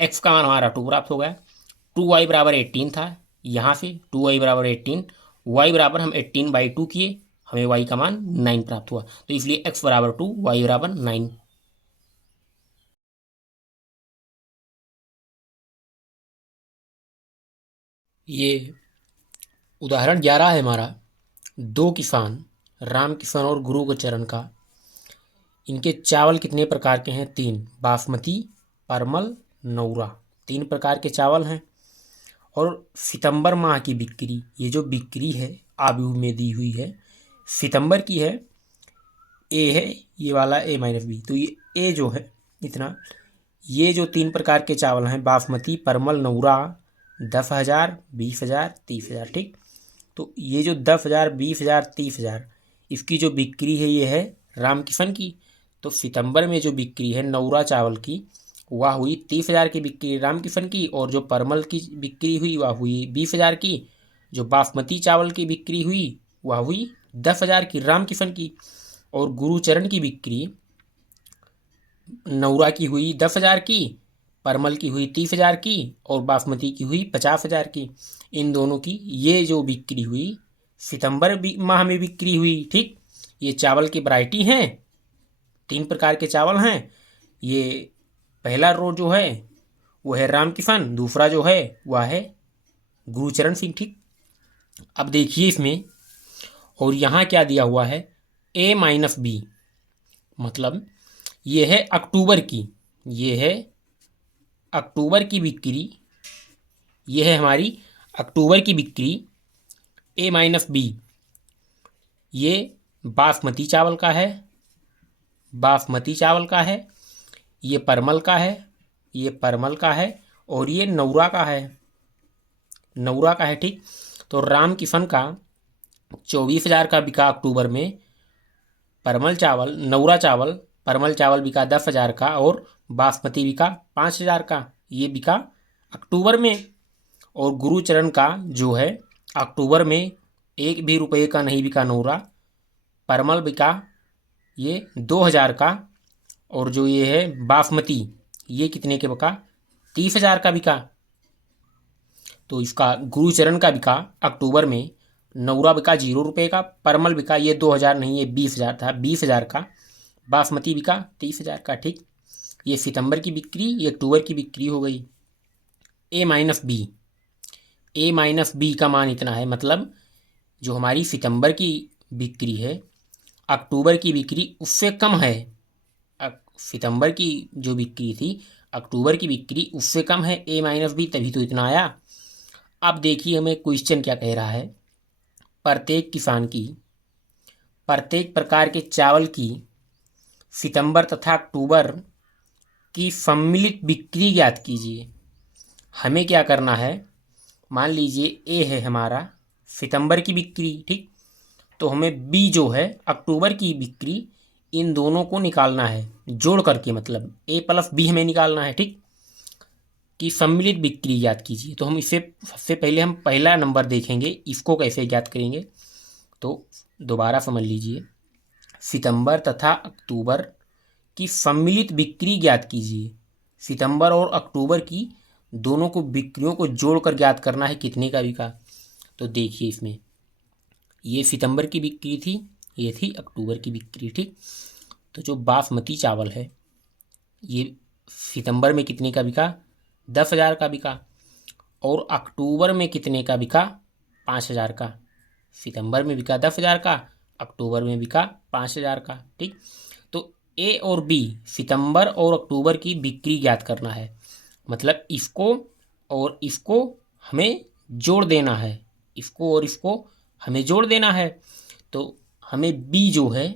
x का मान हमारा 2 प्राप्त हो गया। 2y बराबर 18 था, यहाँ से 2y बराबर 18, y बराबर हम 18/2 किए, हमें y का मान 9 प्राप्त हुआ। तो इसलिए x बराबर 2, y बराबर 9। ये उदाहरण 11 है हमारा। दो किसान राम किसान और गुरुचरण का, इनके चावल कितने प्रकार के हैं 3, बासमती, परमल, नौरा, 3 प्रकार के चावल हैं। और सितंबर माह की बिक्री, ये जो बिक्री है आयु में दी हुई है, सितंबर की है, ए है ये वाला A-B। तो ये ए जो है इतना, ये जो 3 प्रकार के चावल हैं बासमती, परमल, नौरा, 10,000, 20,000, 30,000। ठीक, तो ये जो 10,000, 20,000, 30,000 इसकी जो बिक्री है ये है राम किशन की। तो सितंबर में जो बिक्री है नौरा चावल की वह हुई 30,000 की बिक्री राम किशन की, और जो परमल की बिक्री हुई वह हुई 20,000 की, जो बासमती चावल की बिक्री हुई वह हुई 10,000 की राम किशन की, और गुरुचरण की बिक्री नौरा की हुई 10,000 की, परमल की हुई 30,000 की, और बासमती की हुई 50,000 की। इन दोनों की ये जो बिक्री हुई सितंबर माह में बिक्री हुई। ठीक, ये चावल की वैरायटी हैं, 3 प्रकार के चावल हैं। ये पहला रो जो है वो है राम किशन, दूसरा जो है वह है गुरुचरण सिंह। ठीक, अब देखिए इसमें, और यहाँ क्या दिया हुआ है A-B, मतलब ये है अक्टूबर की, ये है अक्टूबर की बिक्री, ये है हमारी अक्टूबर की बिक्री A-B। ये बासमती चावल का है, बासमती चावल का है, ये परमल का है, ये परमल का है, और ये नौरा का है, नौरा का है। ठीक, तो राम किशन का 24,000 का बिका अक्टूबर में, परमल चावल नौरा चावल परमल चावल बिका 10,000 का, और बासमती बिका 5,000 का, ये बिका अक्टूबर में। और गुरुचरण का जो है अक्टूबर में 1 भी रुपये का नहीं बिका नौरा, परमल बिका ये 2,000 का, और जो ये है बासमती ये कितने के बिका 30,000 का बिका। तो इसका गुरुचरण का बिका अक्टूबर में, नौरा बिका 0 रुपये का, परमल बिका ये 2,000 नहीं ये 20,000 था, 20,000 का, बासमती बिका 30,000 का। ठीक, ये सितंबर की बिक्री, ये अक्टूबर की बिक्री हो गई। A-B, A-B का मान इतना है, मतलब जो हमारी सितंबर की बिक्री है अक्टूबर की बिक्री उससे कम है। सितंबर की जो बिक्री थी अक्टूबर की बिक्री उससे कम है, A-B, तभी तो इतना आया। अब देखिए हमें क्वेश्चन क्या कह रहा है, प्रत्येक किसान की प्रत्येक प्रकार के चावल की सितंबर तथा अक्टूबर की सम्मिलित बिक्री ज्ञात कीजिए। हमें क्या करना है, मान लीजिए ए है हमारा सितंबर की बिक्री। ठीक, तो हमें बी जो है अक्टूबर की बिक्री, इन दोनों को निकालना है जोड़ करके, मतलब A+B हमें निकालना है। ठीक, कि सम्मिलित बिक्री ज्ञात कीजिए। तो हम इसे सबसे पहले हम पहला नंबर देखेंगे, इसको कैसे ज्ञात करेंगे। तो दोबारा समझ लीजिए, सितंबर तथा अक्टूबर कि सम्मिलित बिक्री ज्ञात कीजिए। सितंबर और अक्टूबर की दोनों को बिक्रियों को जोड़कर ज्ञात करना है कितने का बिका। तो देखिए इसमें ये सितंबर की बिक्री थी, ये थी अक्टूबर की बिक्री, ठीक। तो जो बासमती चावल है ये सितंबर में कितने का बिका, 10,000 का बिका, और अक्टूबर में कितने का बिका, 5,000 का। सितंबर में बिका 10,000 का, अक्टूबर में बिका 5,000 का, ठीक। तो ए और बी सितंबर और अक्टूबर की बिक्री ज्ञात करना है, मतलब इसको और इसको हमें जोड़ देना है, इसको और इसको हमें जोड़ देना है। तो हमें बी जो है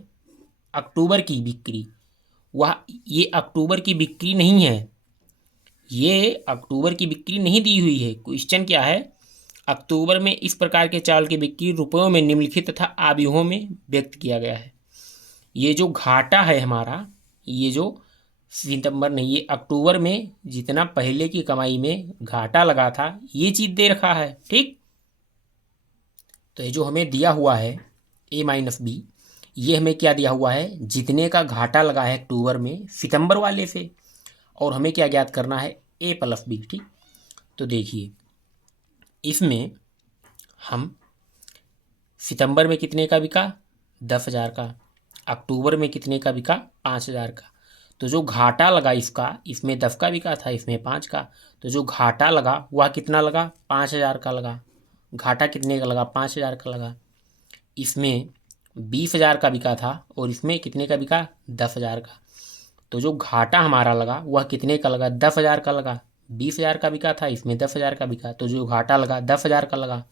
अक्टूबर की बिक्री, वह ये अक्टूबर की बिक्री नहीं है, ये अक्टूबर की बिक्री नहीं दी हुई है। क्वेश्चन क्या है, अक्टूबर में इस प्रकार के चावल की बिक्री रुपयों में निम्नलिखित तथा आव्यूहों में व्यक्त किया गया है। ये जो घाटा है हमारा, ये जो सितंबर नहीं, ये अक्टूबर में जितना पहले की कमाई में घाटा लगा था ये चीज़ दे रखा है, ठीक। तो ये जो हमें दिया हुआ है ए माइनस बी, ये हमें क्या दिया हुआ है, जितने का घाटा लगा है अक्टूबर में सितंबर वाले से, और हमें क्या ज्ञात करना है, ए प्लस बी, ठीक। तो देखिए इसमें हम सितंबर में कितने का बिका, 10,000 का, अक्टूबर में कितने का बिका, 5,000 का। तो जो घाटा लगा इसका, इसमें 10 का बिका था, इसमें 5 का, तो जो घाटा लगा वह कितना लगा, 5,000 का लगा। घाटा कितने का लगा, 5,000 का लगा। इसमें 20,000 का बिका था और इसमें कितने का बिका, 10,000 का। तो जो घाटा हमारा लगा वह कितने का लगा, 10,000 का लगा। 20,000 का बिका था, इसमें 10,000 का बिका, तो जो घाटा लगा 10,000 का लगा।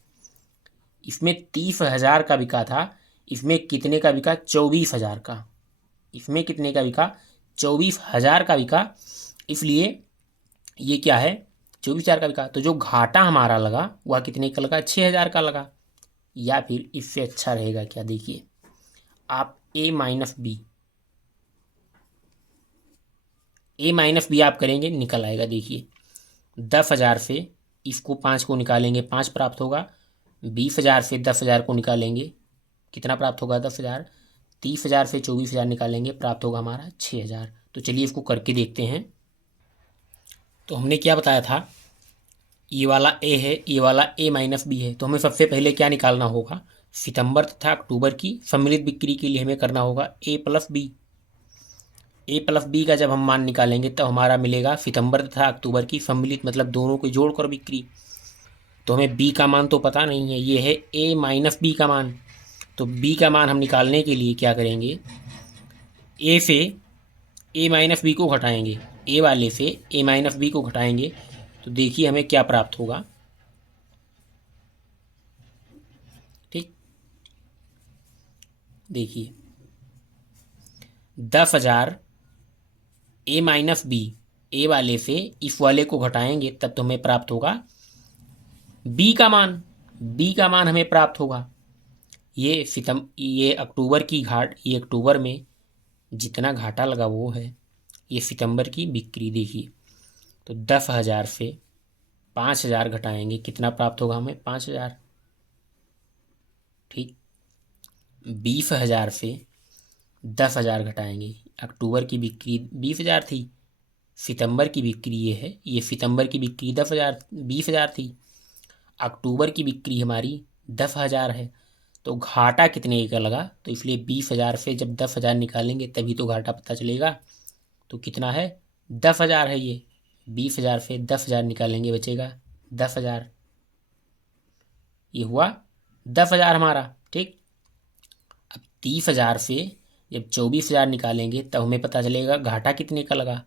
इसमें 30,000 का बिका था, इसमें कितने का बिका, 24,000 का। इसमें कितने का बिका, 24,000 का बिका, इसलिए ये क्या है, 24,000 का बिका। तो जो घाटा हमारा लगा वह कितने का लगा, 6,000 का लगा। या फिर इससे अच्छा रहेगा क्या, देखिए आप ए माइनस बी आप करेंगे, निकल आएगा। देखिए 10,000 से इसको 5 को निकालेंगे, 5 प्राप्त होगा। 20,000 से 10,000 को निकालेंगे, कितना प्राप्त होगा, 10,000। 30,000 से 24,000 निकालेंगे, प्राप्त होगा हमारा 6,000। तो चलिए इसको करके देखते हैं। तो हमने क्या बताया था, ये वाला ए है, ये वाला ए माइनस बी है। तो हमें सबसे पहले क्या निकालना होगा, सितंबर तथा अक्टूबर की सम्मिलित बिक्री के लिए हमें करना होगा ए प्लस बी। ए प्लस बी का जब हम मान निकालेंगे तब हमारा मिलेगा सितंबर तथा अक्टूबर की सम्मिलित, मतलब दोनों को जोड़कर बिक्री। तो हमें बी का मान तो पता नहीं है, ये है ए माइनस बी का मान। तो बी का मान हम निकालने के लिए क्या करेंगे, ए से ए माइनस बी को घटाएंगे, ए वाले से ए माइनस बी को घटाएंगे। तो देखिए हमें क्या प्राप्त होगा, ठीक। देखिए 10,000 ए माइनस बी, ए वाले से इस वाले को घटाएंगे तब तो हमें प्राप्त होगा बी का मान। बी का मान हमें प्राप्त होगा, ये अक्टूबर की ये अक्टूबर में जितना घाटा लगा वो है, ये सितंबर की बिक्री। देखिए तो 10,000 से 5,000 घटाएंगे, कितना प्राप्त होगा हमें, 5,000, ठीक। 20,000 से 10,000 घटाएंगे, अक्टूबर की बिक्री 20,000 थी, सितंबर की बिक्री ये है, ये सितंबर की बिक्री 20,000 थी, अक्टूबर की बिक्री हमारी 10,000 है। तो घाटा कितने का लगा, तो इसलिए 20,000 से जब 10,000 निकालेंगे तभी तो घाटा पता चलेगा। तो कितना है, 10,000 है ये। 20,000 से 10,000 निकालेंगे, बचेगा 10,000। ये हुआ 10,000 हमारा, ठीक। अब 30,000 से जब 24,000 निकालेंगे तब हमें पता चलेगा घाटा कितने का लगा।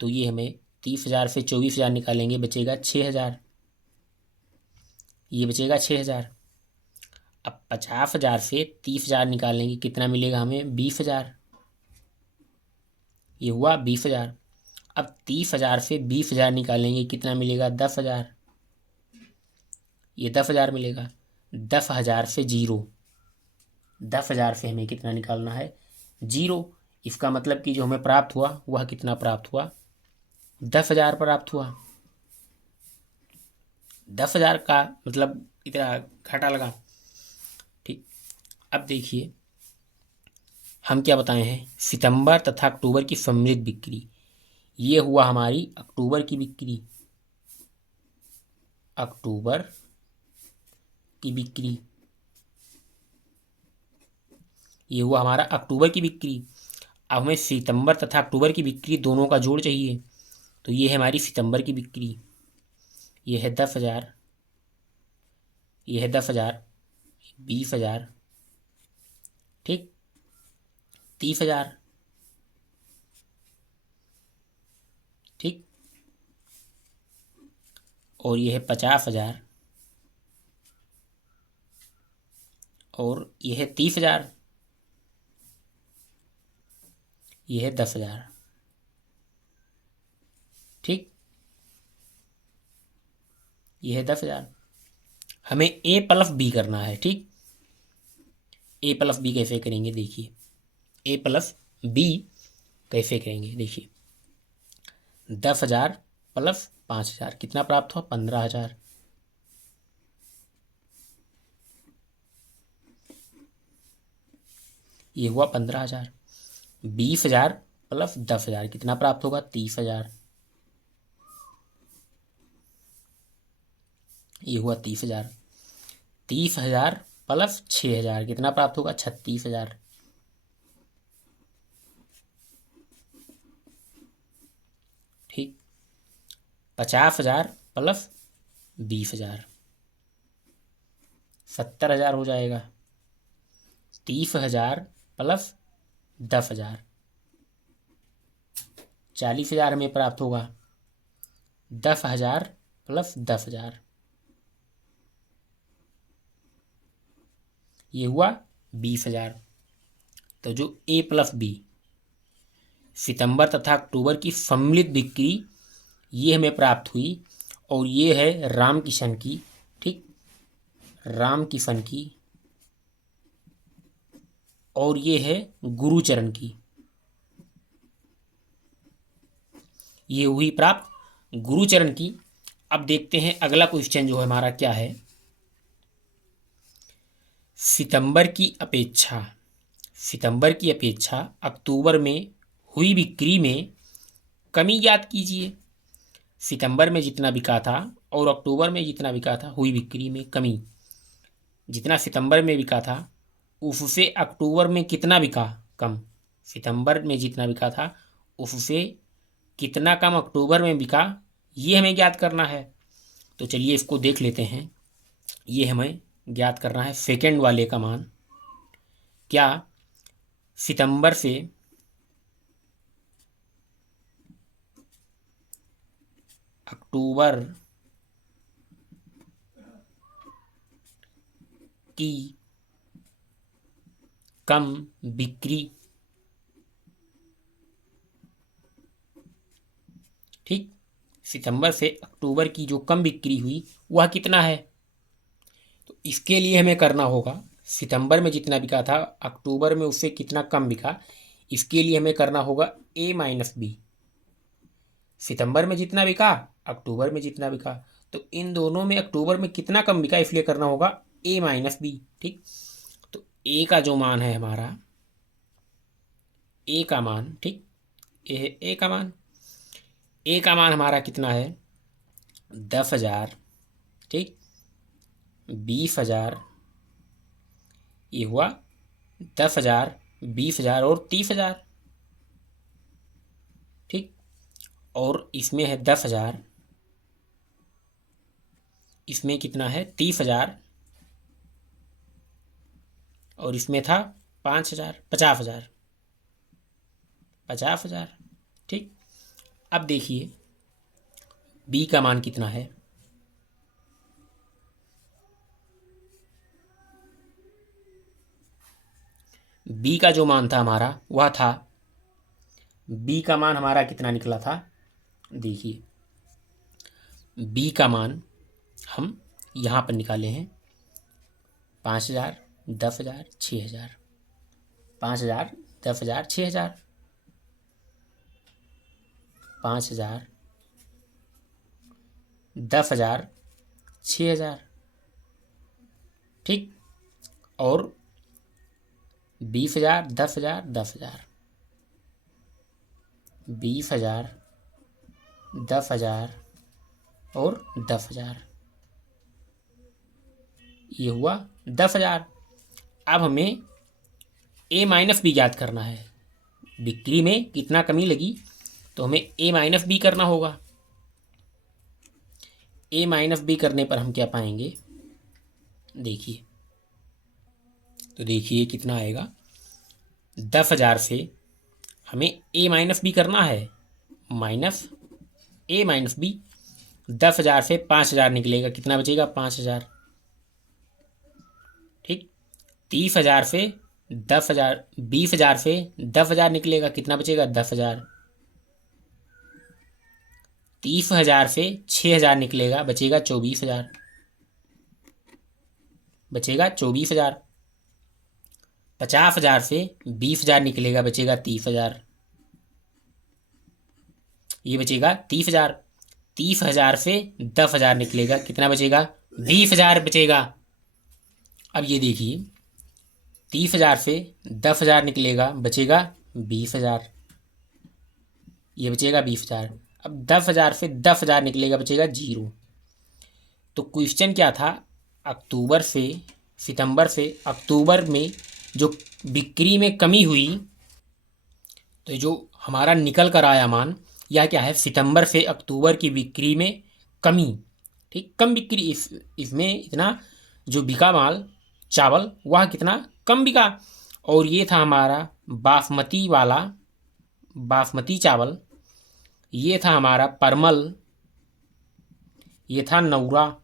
तो ये हमें 30,000 से 24,000 निकालेंगे, बचेगा 6,000, ये बचेगा 6,000। अब 50,000 से 30,000 निकालेंगे, कितना मिलेगा हमें, 20,000, ये हुआ 20,000। अब 30,000 से 20,000 निकालेंगे, कितना मिलेगा, 10,000, ये 10,000 मिलेगा। 10,000 से जीरो, 10,000 से हमें कितना निकालना है, जीरो। इसका मतलब कि जो हमें प्राप्त हुआ वह कितना प्राप्त हुआ, 10,000 प्राप्त हुआ। 10,000 का मतलब इतना घाटा लगा, ठीक। अब देखिए हम क्या बताए हैं, सितंबर तथा अक्टूबर की सम्मिलित बिक्री। ये हुआ हमारी अक्टूबर की बिक्री, अक्टूबर की बिक्री, ये हुआ हमारा अक्टूबर की बिक्री। अब हमें सितंबर तथा अक्टूबर की बिक्री दोनों का जोड़ चाहिए, तो ये है हमारी सितंबर की बिक्री, ये है 10,000, ये है 10,000, 20,000, ठीक, 30,000, ठीक, और ये है 50,000, और ये है 30,000, ये है 10,000, ठीक, ये है 10,000। हमें ए प्लस बी करना है, ठीक। ए प्लस बी कैसे करेंगे देखिए, ए प्लस बी कैसे करेंगे देखिए, 10,000 प्लस 5,000 कितना प्राप्त हुआ, 15,000। ये हुआ 15,000। 20,000 प्लस 10,000 कितना प्राप्त होगा, 30,000। ये हुआ 30,000। 30,000 प्लस 6,000 कितना प्राप्त होगा, 36,000। ठीक, 50,000 प्लस 20,000 70,000 हो जाएगा। 30,000 प्लस 10,000 40,000 हमें प्राप्त होगा। 10,000 प्लस 10,000 ये हुआ 20,000। तो जो ए प्लस बी सितंबर तथा अक्टूबर की सम्मिलित बिक्री ये हमें प्राप्त हुई, और ये है राम किशन की, ठीक, राम किशन की, और ये है गुरुचरण की। ये हुई प्राप्त गुरुचरण की। अब देखते हैं अगला क्वेश्चन जो है हमारा क्या है, सितंबर की अपेक्षा, सितंबर की अपेक्षा अक्टूबर में हुई बिक्री में कमी ज्ञात कीजिए। सितंबर में जितना बिका था और अक्टूबर में जितना बिका था, हुई बिक्री में कमी। जितना सितंबर में बिका था उससे अक्टूबर में कितना बिका, कम। सितंबर में जितना बिका था उससे कितना कम अक्टूबर में बिका, ये हमें ज्ञात करना है। तो चलिए इसको देख लेते हैं। ये हमें ज्ञात करना है सेकेंड वाले का मान। क्या सितंबर से अक्टूबर की कम बिक्री, ठीक, सितंबर से अक्टूबर की जो कम बिक्री हुई वह कितना है। तो इसके लिए हमें करना होगा, सितंबर में जितना बिका था अक्टूबर में उससे कितना कम बिका, इसके लिए हमें करना होगा ए माइनस बी। सितंबर में जितना बिका अक्टूबर में जितना बिका, तो इन दोनों में अक्टूबर में कितना कम बिका, इसलिए करना होगा ए माइनस बी, ठीक। तो ए का जो मान है हमारा, ए का मान, ठीक, ये है ए का मान। ए का मान हमारा कितना है, 10,000, ठीक, 20,000, ये हुआ 10,000, 20,000 और 30,000, ठीक, और इसमें है 10,000, इसमें कितना है 30,000, और इसमें था 5,000, 50,000, 50,000, ठीक। अब देखिए बी का मान कितना है, बी का जो मान था हमारा वह था, बी का मान हमारा कितना निकला था, देखिए बी का मान हम यहाँ पर निकाले हैं 5,000, 10,000, 6,000, 5,000, 10,000, 6,000, 5,000, 10,000, 6,000, ठीक, और 20,000, 10,000, 10,000, 20,000, 10,000 और 10,000, ये हुआ 10,000। अब हमें ए माइनस बी ज्ञात करना है, बिक्री में कितना कमी लगी, तो हमें ए माइनस बी करना होगा। ए माइनस बी करने पर हम क्या पाएंगे, देखिए, तो देखिए कितना आएगा, 10,000 से हमें ए माइनस बी करना है, माइनस ए माइनस बी, 10,000 से 5,000 निकलेगा, कितना बचेगा, 5,000। ठीक, 30,000 से 10,000, 20,000 से 10,000 निकलेगा, कितना बचेगा, 10,000। 30,000 से 6,000 निकलेगा, बचेगा 24,000, बचेगा 24,000। 50,000 से 20,000 निकलेगा, बचेगा 30,000, ये बचेगा 30,000। 30,000 से 10,000 निकलेगा, कितना बचेगा, 20,000 बचेगा। अब ये देखिए, 30,000 से 10,000 निकलेगा, बचेगा 20,000, ये बचेगा 20,000। अब 10,000 से 10,000 निकलेगा, बचेगा 0। तो क्वेश्चन क्या था, अक्टूबर से सितंबर से अक्टूबर में जो बिक्री में कमी हुई, तो जो हमारा निकल कर आया मान, यह क्या है, सितंबर से अक्टूबर की बिक्री में कमी। ठीक, कम बिक्री, इसमें इतना जो बिका माल चावल वह कितना कम बिका। और ये था हमारा बासमती वाला, बासमती चावल, ये था हमारा परमल, ये था नौरा,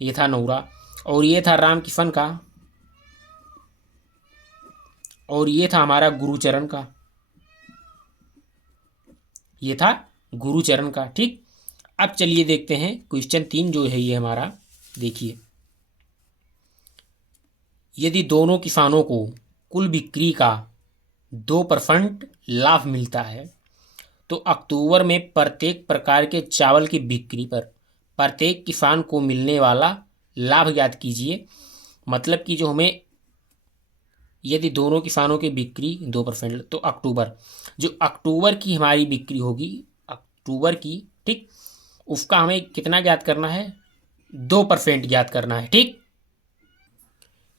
ये था नौरा, और ये था राम किशन का, और ये था हमारा गुरुचरण का, ये था गुरुचरण का। ठीक, अब चलिए देखते हैं क्वेश्चन 3 जो है ये हमारा, देखिए, यदि दोनों किसानों को कुल बिक्री का 2% लाभ मिलता है, तो अक्टूबर में प्रत्येक प्रकार के चावल की बिक्री पर प्रत्येक किसान को मिलने वाला लाभ ज्ञात कीजिए। मतलब कि जो हमें, यदि दोनों किसानों की बिक्री 2%, तो जो अक्टूबर की हमारी बिक्री होगी, अक्टूबर की, ठीक, उसका हमें कितना ज्ञात करना है, 2% ज्ञात करना है। ठीक,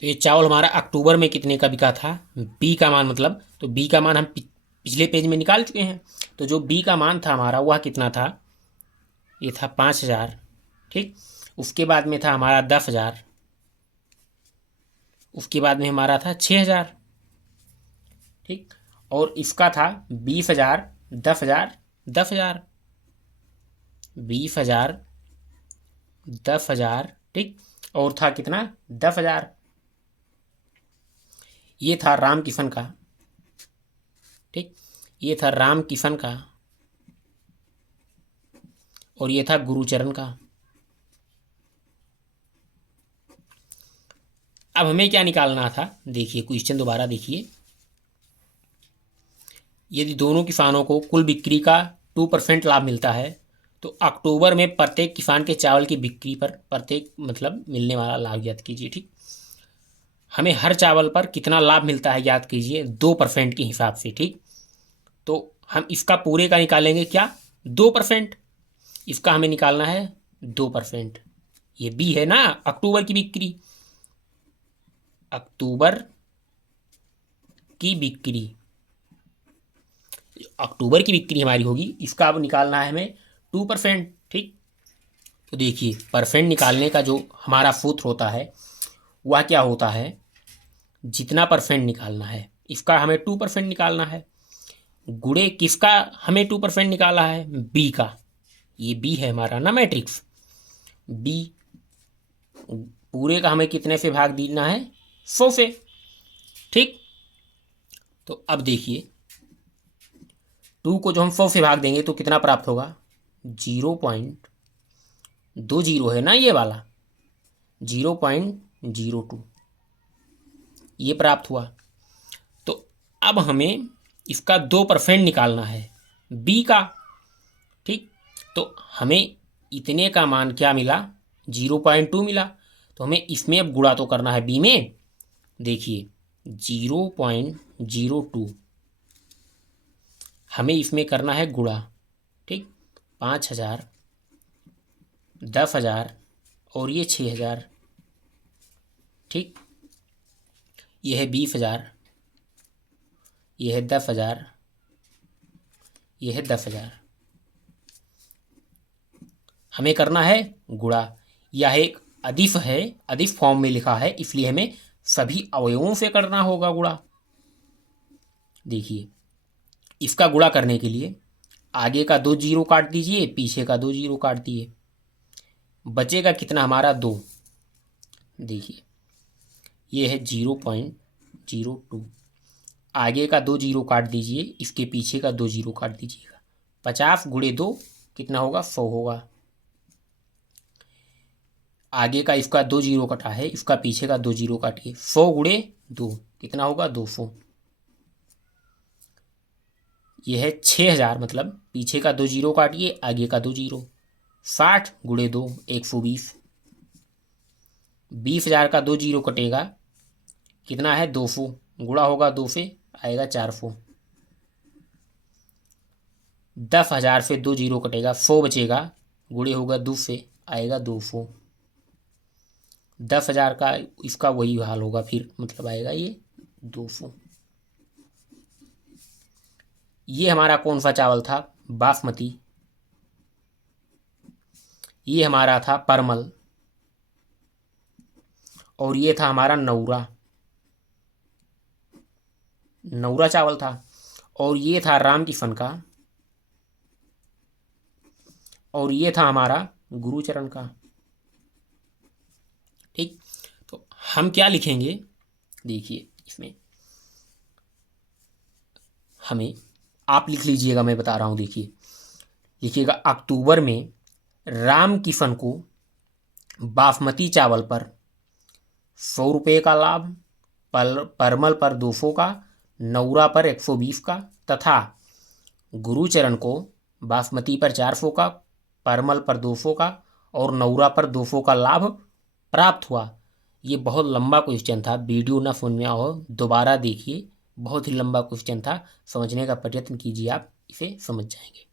तो ये चावल हमारा अक्टूबर में कितने का बिका था, बी का मान, मतलब तो बी का मान हम पिछले पेज में निकाल चुके हैं। तो जो बी का मान था हमारा वह कितना था, ये था 5,000। ठीक, उसके बाद में था हमारा 10,000, उसके बाद में हमारा था 6,000। ठीक, और इसका था 20,000, 10,000, 10,000, 20,000, 10,000। ठीक, और था कितना, 10,000। ये था राम किशन का, ठीक, ये था राम किशन का, और ये था गुरुचरण का। अब हमें क्या निकालना था, देखिए क्वेश्चन दोबारा देखिए, यदि दोनों किसानों को कुल बिक्री का 2% लाभ मिलता है, तो अक्टूबर में प्रत्येक किसान के चावल की बिक्री पर प्रत्येक मतलब मिलने वाला लाभ ज्ञात कीजिए। ठीक, हमें हर चावल पर कितना लाभ मिलता है ज्ञात कीजिए 2% के हिसाब से। ठीक, तो हम इसका पूरे का निकालेंगे क्या, 2%, इसका हमें निकालना है 2%। ये बी है ना, अक्टूबर की बिक्री, अक्टूबर की बिक्री, अक्टूबर की बिक्री हमारी होगी, इसका अब निकालना है हमें 2%। ठीक, तो देखिए परसेंट निकालने का जो हमारा सूत्र होता है वह क्या होता है, जितना परसेंट निकालना है इसका हमें 2% निकालना है, गुणे किसका हमें 2% निकाला है, बी का। ये बी है हमारा ना मैट्रिक्स, बी, पूरे का हमें कितने से भाग देना है, 100 से। ठीक, तो अब देखिए 2 को जो हम 100 से भाग देंगे तो कितना प्राप्त होगा, 0.20 है ना ये वाला, 0.02 ये प्राप्त हुआ। तो अब हमें इसका 2% निकालना है बी का। ठीक, तो हमें इतने का मान क्या मिला, 0.2 मिला। तो हमें इसमें अब गुणा तो करना है बी में। देखिए 0.02 हमें इसमें करना है गुणा। ठीक, 5,000, 10,000 और ये 6,000। ठीक, ये है 20,000, ये है 10,000, ये है 10,000। हमें करना है गुणा। यह एक अधिफ है, अधिफ फॉर्म में लिखा है, इसलिए हमें सभी अवयवों से करना होगा गुणा। देखिए, इसका गुणा करने के लिए आगे का 2 जीरो काट दीजिए, पीछे का 2 जीरो काट दिए, बचेगा कितना हमारा 2। देखिए, ये है 0.02, आगे का 2 जीरो काट दीजिए, इसके पीछे का 2 जीरो काट दीजिएगा। 50 गुणे 2 कितना होगा? 100 होगा। आगे का इसका 2 जीरो कटा है, इसका पीछे का 2 जीरो काटिए। 100 गुणे 2 कितना होगा? 200। यह है 6,000, मतलब पीछे का 2 जीरो काटिए, आगे का 2 जीरो। 60 गुणे 2 120। 20,000 का 2 जीरो कटेगा, कितना है? 200, गुणा होगा 2 से, आएगा 400। 10,000 से 2 जीरो कटेगा, 100 बचेगा, गुणे होगा 2 से, आएगा 200। 10,000 का इसका वही हाल होगा फिर, मतलब आएगा ये 200। ये हमारा कौन सा चावल था? बासमती। ये हमारा था परमल, और ये था हमारा नौरा, नौरा चावल था। और ये था राम किशन का, और ये था हमारा गुरुचरण का। ठीक, तो हम क्या लिखेंगे? देखिए, इसमें हमें, आप लिख लीजिएगा, मैं बता रहा हूँ। देखिए, लिखिएगा, अक्टूबर में राम किशन को बासमती चावल पर 100 रुपये का लाभ, परमल पर 200 का, नौरा पर 120 का, तथा गुरुचरण को बासमती पर 400 का, परमल पर 200 का और नौरा पर 200 का लाभ प्राप्त हुआ। ये बहुत लंबा क्वेश्चन था, वीडियो ना समझ में आओ दोबारा देखिए, बहुत ही लंबा क्वेश्चन था, समझने का प्रयत्न कीजिए, आप इसे समझ जाएंगे।